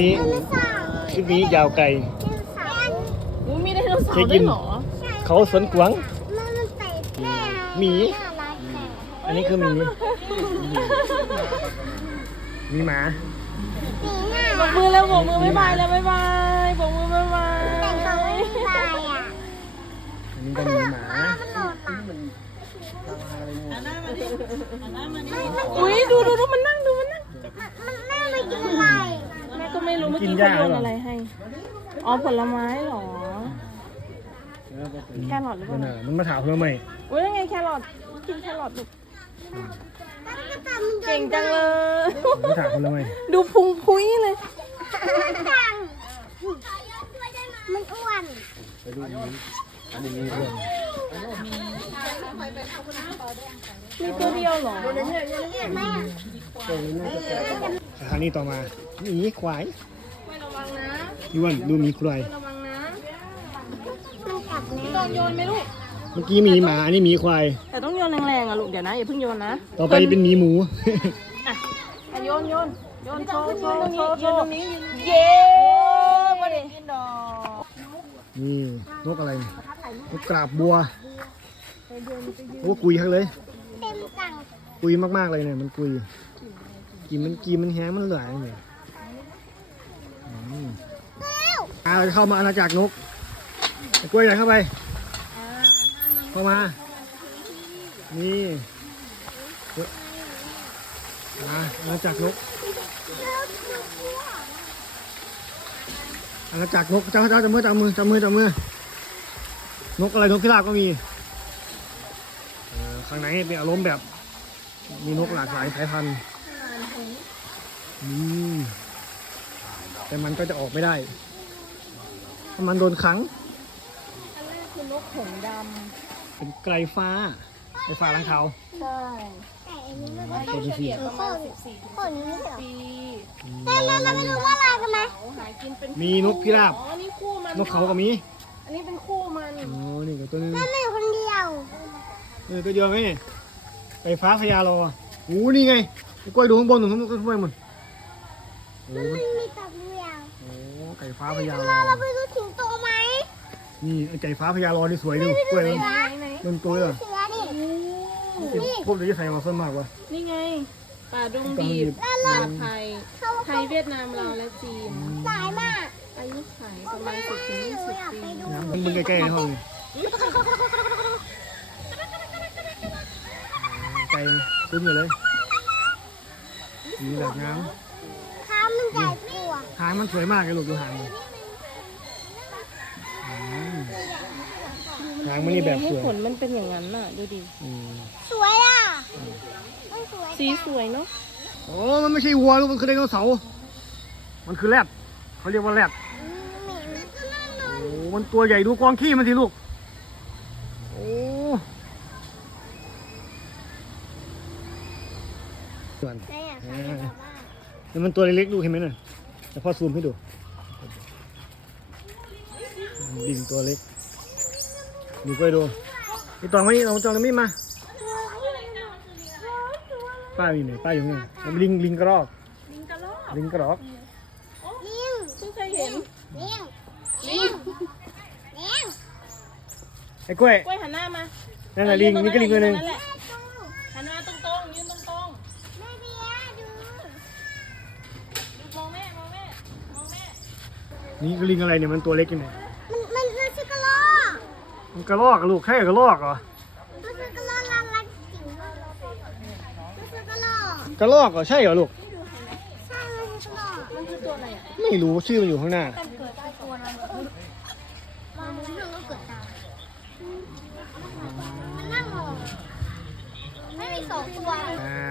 นี้ไดโนเสาร์คลิปนี้ยาวไกลไดโนเสาร์อุ้ยมีไดโนเสาเช็คร์อิด้วยนเหรอใช่เขาสวนกวางมันมันใส่แม่หมีน่ารักแต่อันนี้คือหมีมีหมาหมีน่าบรัอกกมือแล้วบอกมือบ๊ายบายแล้วบ๊ายบายบอกมือบ๊ายบายแต่งตัวไม่สบายอะอันนี้ก็มีหมาอ้าวมันโหลดอะอุ้ยดูดูดูมันนั่งดูมันนั่ง มันแม่ไม่กินอะไรแม่ก็ ไม่รู้เมื่อกี้เขาโยนอะไรให้ อ๋อผลไม้เหรอ แครอทหรือเปมันล่าน่ะมันมาถามเราใหม่อุ้ยยังไงแครอทกินแครอทลูกมันก็ตามมันเก่งจังเลยมันมาถามเราใหม่ดูพุงพุ้ยเลยจังมันอ้วนไปดูนี้อันนี้มีเรื่องมีตัวเดียวเหรอแม่สถานีต่อมาหมีควายไม่ระ วังนะยวนดูหมีควายระวังนะมันกัดแม่ต้องโยนไหมลูก เมื่อกี้หมีหมาอันนี้หมีควาย แต่ต้องโยนแรงๆอะลูกเดี๋ยวนะอย่าเพิ่งโยนนะต่อไปเป็นหมีหมู อะอะโยนโยนโยนโชว์โชว์โชว์โชว์เย้มาดินี่นกอะไรนี่นกกราบบัวโอ้กุยทั้งเลย เต็มจัง กุยมากๆเลยเนี่ยมันกุยกินมันกีมันแห้งมันเหลือยเนี่ยอืมอ่า เราจะเข้ามาอาณาจักรนกไอ้กล้วยใหญ่เข้าไปเข้ามา นี่มาอาณาจักรนกอาณาจักรนกเจ้าเจ้าจับมือจับมือจับมือจับมือนกอะไรนกพิราบก็มีข้างในเป็นอารมณ์แบบ มีนกหลากหลายสายพันธุ์แต่มันก็จะออกไม่ได้ ถ้ามันโดนขัง อันแรกคือนกหงส์ดเป็นไกรฟ้าไกรฟ้าลังเขาำใช่แต่อันนี้มันก็ตัวที่สี่ประมาณ14ขนนี้เหรอปีแม่แม่เราไม่รู้ว่าอะไรกันไหมหากินเป็นมีนกพิราบ อ๋อนี่คู่มันนกเขาก็มีอันนี้เป็นคู่มัน อ๋อนี่ก็ตัวนึงแม่ไม่อยู่คนเดียวเออตัวเดียวไหมเนี่ยไก่ฟ้าพญารอโอ้นี่ไงไอ้กล้วยดูข้างบนตรงข้างบนข้างบนมันโอ้มันมันมีตับเดียวโอ้ไก่ฟ้าพญารเราอเราไปดูถึงโตไหม นี่ไอ้ไก่ฟ้าพญารอนี่สวยดูกล้วยมันไหนไหนมันตัวเหรอเสือดิพวกเดี๋ยวจะใส่มาเส้นมากวะนี่ไง ป่าดงบีบป่าไทย เขาไทยเวียดนามลาวและจีน สายมากอายุขัยประมาณ10ถึงหนูอยาก20ไปปีดูน้ำมันใกล้ๆในห้องนี่ไก่ซุ้มอยู่เลยสีแบบน้ขามันใหญ่กว่าำหางมันสวยมากเลยลูกดูหางมันอืมหางมันนี่แบบให้สวยขนมันเป็นอย่างนั้นน่ะ ดูดิ อืมสวยอะมันสวยสีสวยเนาะโอ้มันไม่ใช่วัวลูกมันคือไดโนเสาร์มันคือแรดเขาเรียกว่าแรดอืมเหม็นก็น่านอนโอ้มันตัวใหญ่ดูกองขี้มันสิลูกโอ้ส่วนแม่อยากไปดูว่าแล้วมันตัวเล็กๆดูเห็นไหมน่ะแต่พ่อซูมให้ดูดิ่งตัวเล็ก ดูไปดูไอตองมานี่เราจองแล้วไม่มาป้าอยู่ไหนป้าอยู่ไหนลิงลิงกระรอกลิงกระรอกลิงกระรอกเลี้ยงเพิ่งเคยเห็นเลี้ยงเลี้ยงเลี้ยงไอ้กล้วยกล้วยหันหน้ามานั่นน่ะลิงนี่ก็ลิงตัวหนึงแหละหันหน้าตรงๆยืนตรงแม่เบียร์ดูๆดูมองแม่มองแม่มองแม่นี่ก็ลิงอะไรเนี่ยมันตัวเล็กอยู่ไหนมันมันมันชื่อกระรอก มันกระรอกลูกแค่กระรอกเหรอมันชื่อกระรอกลาลักจิ๋วมันชื่อกระรอกกระรอกเหรอใช่เหรอลูก ใช่มันชื่อกระรอกมันคือตัวอะไรอะไม่รู้ชื่อมันอยู่ข้างหน้า มันเกิดจากตัวนั้นมันเรื่องก็เกิดตามมันนั่งงงไม่มีสองตัวอ่า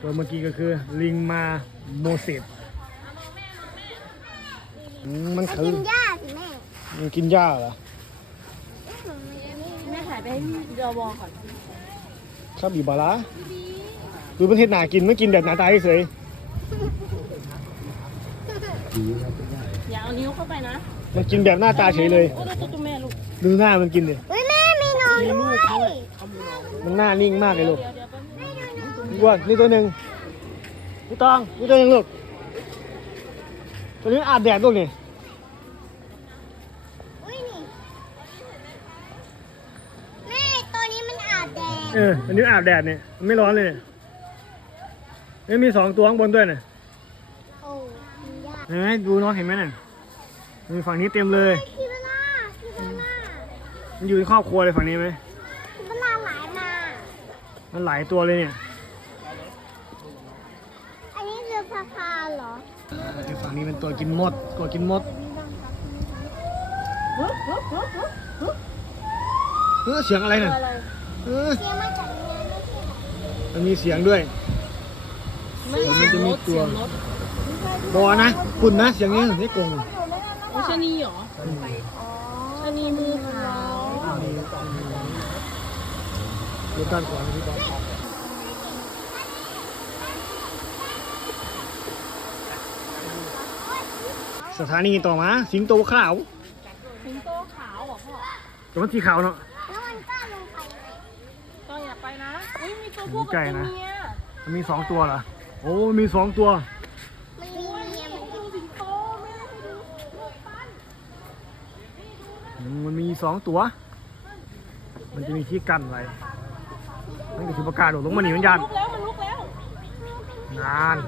ตัวเมื่อกี้ก็คือ ลิงมาโมเสสอืมมันคือกินหญ้าสิแม่มันกินหญ้าเหรอายไปให้พี่เดอวอก่อนชอบบีบาระดูมันเห็ดหนากินไม่กินแบบหนาตาเฉยอย่าเอานิ้วเข้าไปนะมันกินแบบหน้าตาเฉยเลย โอ้ดูตัวตัวแม่ลูกดูหน้ามันกินดิเฮ้ยแม่มีนอนด้วยมันหน้านิ่งมากเลยลูกเดี๋ยวเดี๋ยวแป๊บนึงดูว่านี่ตัวหนึ่งพี่ตองนี่ตัวหนึ่งลูกตัวนี้อาบแดดลูกนี่ อุ้ยนี่แม่ตัวนี้มันอาบแดด เอออันนี้อาบแดดเนี่ยมันไม่ร้อนเลยเนี่ยเอ้ยมีสองตัวข้างบนด้วยน่ะโอ้มันยากเห็นไหมดูน้องเห็นไหมน่ะมีฝั่งนี้เต็มเลย คิเวล่าคิเวล่ามันอยู่ในครอบครัวเลยฝั่งนี้ไหม คิเวล่าหลายมา มันหลายตัวเลยเนี่ยอันนี้คือพาพาเหรอไอ้ฝั่งนี้เป็นตัวกินมด ตัวกินมดฮึบฮึบฮึบฮึบฮึบเออเสียงอะไรน่ะอะไรเออเสียง มาจากเนี้ยไม่ใช่เหรอมันมีเสียงด้วยไม่มันจะมีตัวเสียงรถบอนะคุณนะ เสียงนี้ไม่โกงโอ้ชะนีเหรอชะนีมือขาวดูด้านขวาพี่บอลสถานีต่อมา สิงโตขาว สิงโตขาวเหรอพ่อแต่มันสีขาวเนาะ ยมีตัวผู้กับไก่ตัวนะเมียมันมีสองตัวเหรอ โอ้มีสองตัว มันมีเมียมันดูสิงโตไม่ได้ไปดูลูกปั้นอืมมันมีสองตัว มันจะมีที่กั้นไว้มันก็ถือประกาศโดดลงมาหนีมันยันลุกแล้วมันลุกแล้วนาน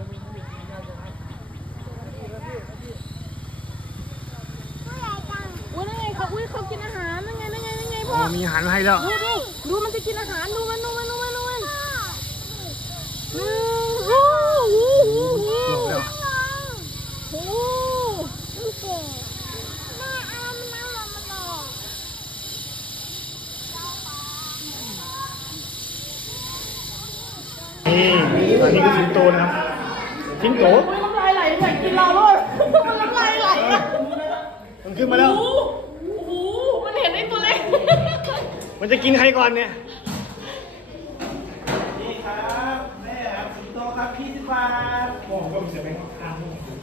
ตัวใหญ่จังอุ้ยนั่นไงเขาอุ้ยเขากินอาหารนั่นไงนั่นไงนั่นไงพ่อ๋ออมีอาหารมาให้แล้ว ดูดูดูมันจะกินอาหารดูมันดูมันดูมันดูมันอืมโอ้โห หลบแล้ว โอ้โห ดูสิแม่เอามันเอาลงมาลง นี่อันนี้ก็สิงโตนะครับ สิงโต อุ้ยน้ำลายไหลอยากกินเราด้วยมันน้ำลายไหลอะ มัน ขึ้นมาแล้ว โอ้โห มันเห็นไอ้ตัวเล็ก มันจะกินใครก่อนเนี่ย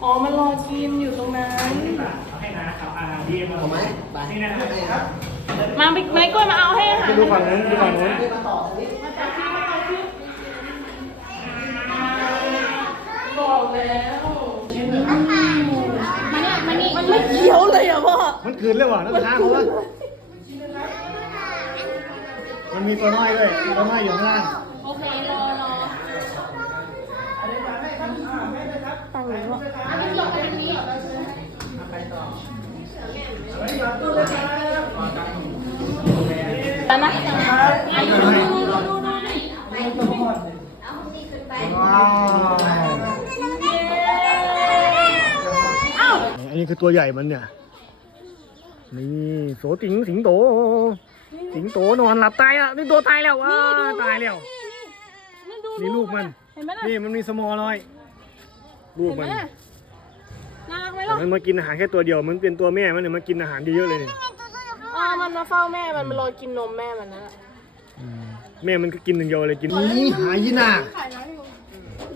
อ๋อ มันรอกินอยู่ตรงนั้นให้นะครับอ่าดีมาเอาไหมไปนี่นะครับมาไปไม้กล้วยมาเอาให้อาหารไปดูฝั่งนั้นดูฝั่งนู้นบอกแล้วมาเนี่ยมานี่มันไม่ เคี้ยวเลยอะพ่อ มันคืนเลยว่ะนักท้าเขาว่ามันมีตัวน้อยด้วยตัวน้อยอยู่ข้างล่างโอเครอรอตังค์หรือเปล่าอันนี้หลอกไปทางนี้แล้วนะ คือตัวใหญ่มันเนี่ย นี่โสติงสิงโต สิงโตนอนหลับตายอะนี่ตัวตายแล้วว้าตายแล้ว นี่ดูนี่ลูกมัน เห็นไหมล่ะนี่มันมีสมอน้อย ลูกเห็นไหมมันล่ะน่ารักไหมแต่ล่ะมันมากินอาหารแค่ตัวเดียวมันเป็นตัวแม่มันเนี่ยมันกินอาหารเยอะๆเลยเนี่ยอ่ามันมาเฝ้าแม่มันมารอกินนมแม่มันนะแม่มันก็กินหนึ่างเดียวเลยกินนี่หายน่า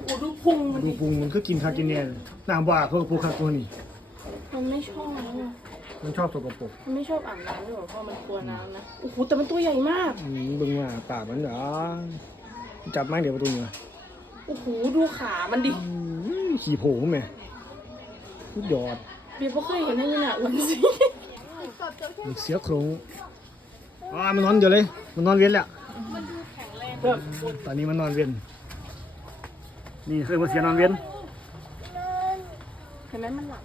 โอ้ดูพุงมันดูพุงมันก็กินคากินเนี่ยน้ำว่าเพื่อพวกคาตัวนี้ มันไม่ชอบมันชอบสกปรกมันไม่ชอบอาบน้ำด้วยหรอเพราะมันกลัวน้ำนะโอ้โหแต่มันตัวใหญ่มากอืมบึงว่าปากมันเหรอจับไม้เดี๋ยวประตูเนี่ยโอ้โหดูขามันดิอืมขี่โผล่แม่สุดยอดเบียร์ก็เคยเห็นให้นี่น่ะวันสิมีเสียโครงอ่ามันนอนเดี๋ยวเลย มันนอนเวียนแล้วตอนนี้มันนอนเวียนนี่เคยมาเสียนอนเวียนเห็นไหมมันหลับ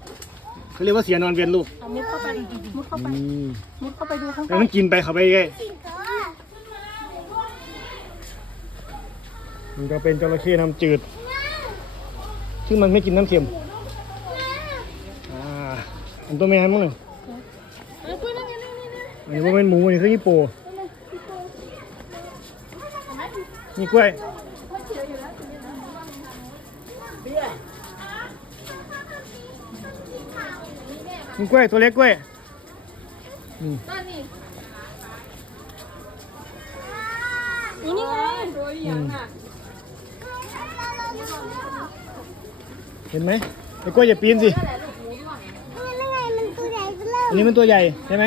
เขาเรียกว่าเสียนอนเวียนลูกเอามุดเข้าไปมุดเข้าไปนี่มุดเข้าไปดูข้างแล้วมันกินไปเข้าไปไงมันก็เป็นจระเข้น้ำจืด ซึ่งมันไม่กินน้ำเค็มอ่าอันตัวแม่มั้งหนึ่งเอ้ยปุ้ยนั่นไงนี่นี่นี่อันนี้ว่าเป็นหมูอันนี้คือญี่ปุ่นนี่กล้วย นี่กล้วยตัวเล็กกล้วยนี่นี่นี่ไงตัวใหญ่น่ะเห็นไหมไอ้กล้วยอย่าปีนสินี่ไงมันตัวใหญ่เริ่มอันนี้มันตัวใหญ่ใช่ไหม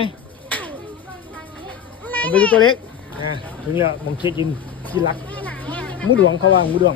ไปดูตัวเล็กอะถึงแล้วมองเช็คอินที่รักไปไหนอะหมูดวงเขาว่าหมูดวง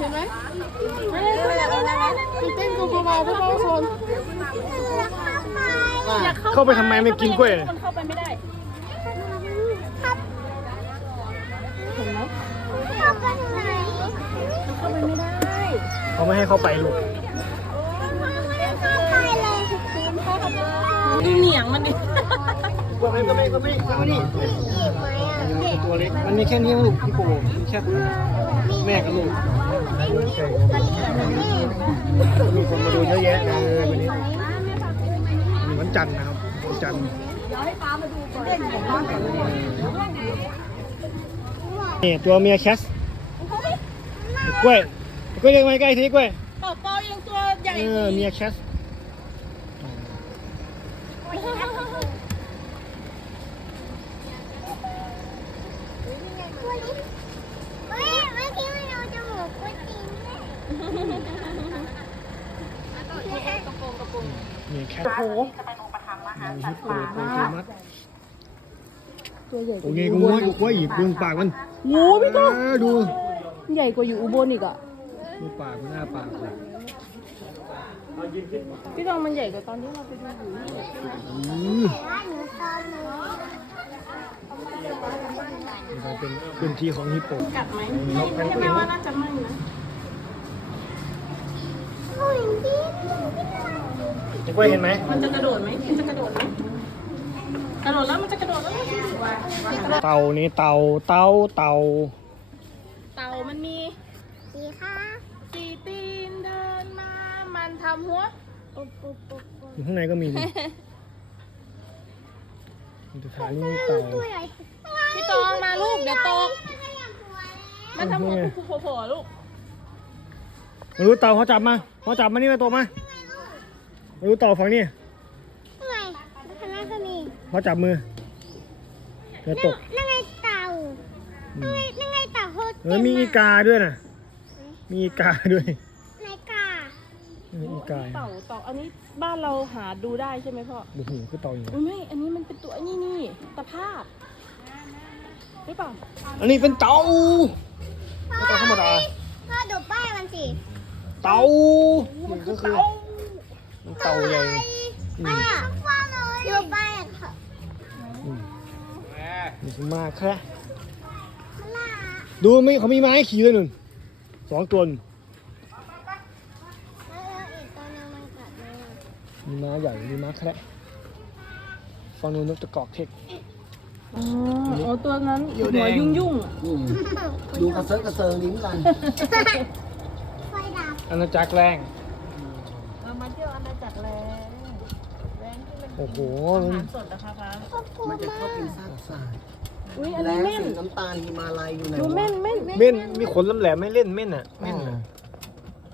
ตหักนี่เข้าไปทำไมไม่กินกล้วยเลยมันเข้าไปไม่ได้เข้าไปไม่ได้เขาไม่ให้เข้าไปลูกดูเหนียงมันดิก็ไม่ก็ไม่ก็ไม่ก็ไม่นี่ตัวเล็กมันมีแค่นี้ลูกฮิปโปมีแค่แม่กับลูก มีคนมาดูเยอะแยะเลยวันนี้มีวันจันทร์นะครับวันจันทร์นี่ตัวเมียแคสกล้วยกล้วยเรียกมาใกล้ทีกล้วยเป่าเป่ายังตัวใหญ่เออเมียแคส เมียแคสโอ้โหฮิปโปตัวเกมัดตัวใหญ่โอเคกูม้วนกูกล้วยอีกดูปากมันงูพี่ต้องเออดูใหญ่กว่าอยู่อุบลอีกอะ ดูปากมันหน้าปากเลยพี่ต้องมันใหญ่กว่าตอนที่เราไปดูอยู่นี่อืมมันเป็นพื้นที่ของฮิปโปกัดไหมใช่ไหมว่าน่าจะไม่นะ เด็กว่าเห็นไหมมันจะกระโดดไหมมันจะกระโดดไหมกระโดดแล้วมันจะกระโดดแล้วเต่านี่เต่าเต่าเต่าเต่ามันมีสี่ตีนเดินมา มันทำหัวอยู่ข้างในก็มีนี่มีแต่ถ่ายรูปเต่าพี่ตองมาลูกเดี๋ยวตกมันทำหัวผูกโผล่ๆลูก มารู้เต่าเขาจับมาเขาจับมานี่มาตัวมามารู้เต่าฝั่งนี้เขาจับมือเดี๋ยวตกนั่นไงเต่าอืมนั่นไงเต่าโคตรเออมีอีกาด้วยนะมีอีกาด้วยในกามีอีกาเต่าเต่าอันนี้บ้านเราหาดูได้ใช่ไหมพ่อโอ้โหคือเต่าอยู่อุ้ยไม่อันนี้มันเป็นตัวนี่นี่ตะภาพหรือเปล่าอันนี้เป็นเต่าไม่เต่าธรรมดาพ่อดูป้ายมันสิ เต่านี่ก็คือมันเต่าใหญ่อืป้ามป้าเลยดูป้ายเถอะอืมนี่คือมากแค่มันล่าดูไม่เขามีไม้ให้ขี่ด้วยหนึ่งสองตัวหนึ่งแล้วอีกตัวนึงมันกัดเลยมีม้าใหญ่มีม้าแคระฟังดูนกตะกอกเทกอ๋อตัวนั้นหัวยุ่งยุ่งๆอะดูกระเซิร์กระเซิงลิ้มกันไฟดับ อาณาจักรแรง เรามาเที่ยวอาณาจักรแรงแรงที่มันโอ้โห อามันหารสดนะคะฟ้าก็กลัวมันจะมาเข้ากเป็นซากซากอุ้ยอันแล้นี้วเม่นสีน้ำตาลฮิมาลัยอยู่ไหนดูวะเม่นเม่นเม่นมีขนลำแหลมไม่เล่นเม่นอะเม่นอะ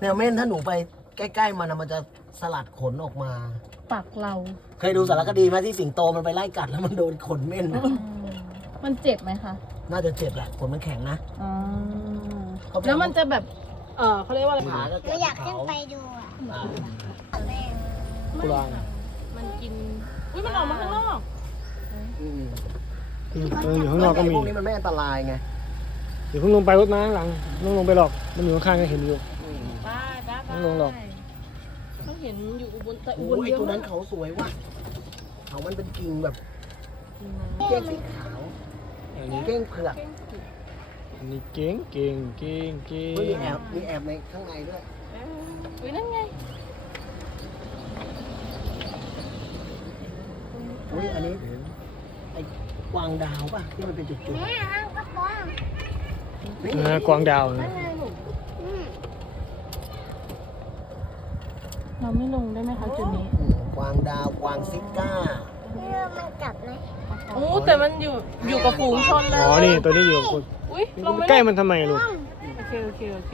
แนวเม่นถ้าหนูไปใกล้ ๆ มันอะมันจะสลัดขนออกมาปักเรา เคยดูสารคดีไหมที่สิงโตมันไปไล่กัดแล้วมันโดนขนเม่นอะมันเจ็บไหมคะ น่าจะเจ็บแหละขนมันแข็งนะ อ๋อเขาเป็นแล้วมันจะแบบ เออเขาเรียกว่าอะไรขาก็หนูแกะอยากขึ้เขานไปดูอะอ่ากุลางมันกิน อุ้ยมันออกมาข้างนอกอืมอืมเอออยู่ข้างนอกก็มีพวกนี้มันไม่อันตรายไงเดี๋ยวเพิ่งลงไปรถมาข้างหลังไม่ต้องลงไปหรอก มันอยู่ข้างๆก็เห็นอยู่ อืมป้าป้าไม่ลงหรอก เขาเห็นอยู่อุบลแต่อุโอ้บลยเยอะตัวนั้มานกเขาสวยว่ะเขามันเป็นกิ่งแบบเก้งสีขาวอันนี้เก้งเผือก อันนี้เก่งเก่งเก่งเก่เฮ้ยมีงแอบมีแอบในข้างในด้วยอุ้ยนั่นไงอุ้ยอันนี้ไอ้กวางดาวป่ะที่มันเป็นจุดแม่นั่งกระป๋องๆนะกวางดาวนั่นะนไงหนูอืมเราไม่ลงได้ไหมคะจุดนี้อืมกวางดาวกวางซิก้าเรือมันกัดไหมโอ้แต่มันอยู่อยู่กับฝูงชนเลยอ๋อนี่ตัวนี้อยู่กับคน อุ้ยลงไม่ใกล้ได้มันทำไมลูกโอเคโอเคโอเค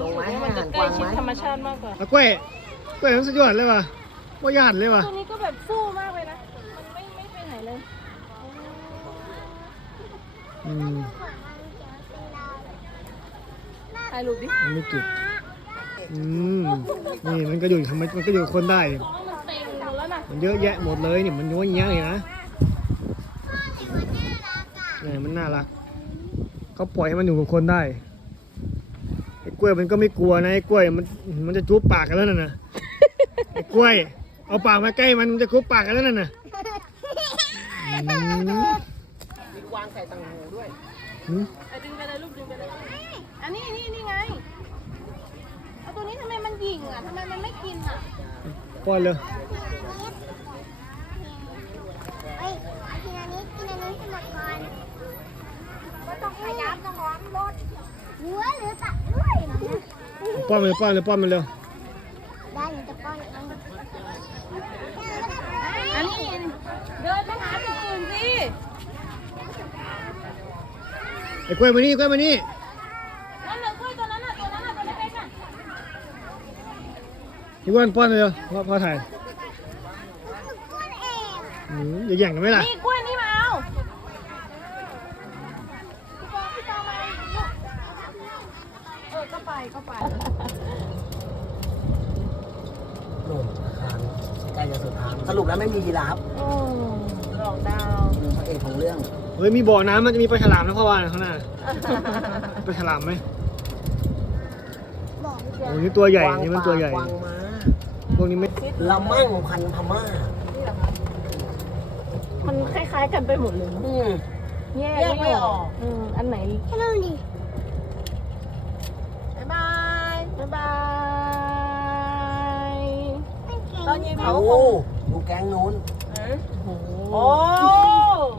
ลงไหมให้มันอาจะหารใกกล้วางชิดไหมธรรมชาติมากกว่าอะกล้วยกล้วยมันสุดยอดเลยว่ะว่าญาติเลยว่ะตัวนี้ก็แบบสู้มากเลยนะ มันไม่ไม่ไปไหนเลย อืมถ่ายรูปดิมันไม่จุดอืมนี่มันก็อยู่ทำไมมันก็อยู่กับคนได้ท้องมันเต็มหมดแล้วนะมันเยอะแยะหมดเลยเนี่ยมันย้วนแยะเลยนะเนี่ยมันน่ารัก เขาปล่อยให้มันอยู่กับคนได้ไอ้กล้วยมันก็ไม่กลัวนะไอ้กล้วยมันมันจะจุ๊บปากกันแล้วน่ะนะไอ้กล้วย เอาปากมาใกล้มันมันจะจุ๊บปากกันแล้วน่ะนะอืมมีกวางใส่ตังหูด้วยอืมเอาดึงไปเลยลูกดึงไปเลยอันนี้นี่นี่ไงเอาตัวนี้ทำไมมันยิงอะทำไมมันไม่กินอะป้อนเลยเฮ้ยกินอันนี้กินอันนี้ให้หมดก่อนก็ ต้องขยับต้องร้อนรถเหลือเหลือตัดด้วยนะป้อนมันเลยป้อนเลยป้อนมันเลยได้หนูจะป้อนเองอันนี้เดินไปหาตัวอื่นสิไอ้กล้วยมานี่กล้วยมานี่นั่นเลยกล้วยตัวนั้นน่ะตัวนั้นน่ะตัวเล็กๆน่ะพี่อ้วนป้อนเลยพ่อพ่อถ่ายป้อนเอง อืมอย่าแย่งกันไหมล่ะ นี่กล้วยนี่มาเอา เอ อก็ไปก็ไปโน่นอาคารใกล้จะสุดทางสรุปแล้วไม่มียีราฟโอ้หลอกดาวพระเอกของเรื่องเฮ้ยมีบ่อน้ำมันจะมีปลาฉลามนะพ่อว่าข้างหน้าปลาฉลามไหมบอกโอ้นี่ตัวใหญ่กวางนี่มันป่าตัวใหญ่กวางม้าพวกนี้ไม่ละมั่งพันธุ์พม่ามันคล้ายๆกันไปหมดเลยอืมแยกไม่ออก อืมอันไหนให้เราดิ บ๊ายบาย บ๊ายบายมันเก่งตอนเย็นโอ้เขาคงดูแก๊งนู้นโอ้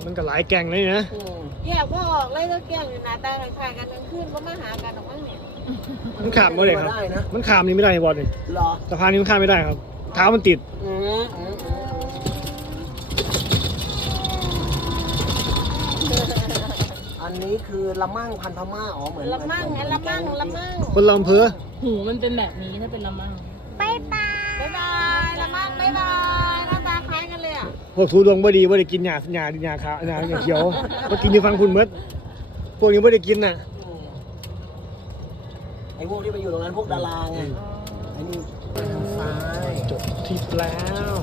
มันก็หลายแกงเลยนะอืมแยกพ่อออกเลยก็แกล้งอยู่นะตาคล้ายๆกันกลางคืนก็มาหากันออกมาเนี่ยมันขามไม่ได้ครับ ได้นะมันขามนี่ไม่ได้บอลเลยเหรอสะพานนี้มันข้ามไม่ได้ครับ เท้ามันติด อืมอืมอืมอันนี้คือละมั่งพันธุ์พม่าอ๋อเหมือนละมั่งไงละมั่งละมั่งคนเราอำเภอ หูมันเป็นแบบนี้ถ้าเป็นละมั่งบายบายบ๊ายบายละมั่งบ๊ายบายหน้าตาคล้ายกันเลยอะพวกทูดวงบ่ดีบ่ได้กินหญ้าหญ้าหญ้าขาวหญ้าหญ้าเขียวมากินอยู่ฟังคุณเมดพวกนี้บ่ได้กินน่ะอืมไอ้พวกที่ไปอยู่ตรงนั้นพวกดาราไงไอ้นี่ทางซ้ายจบทริปแล้ว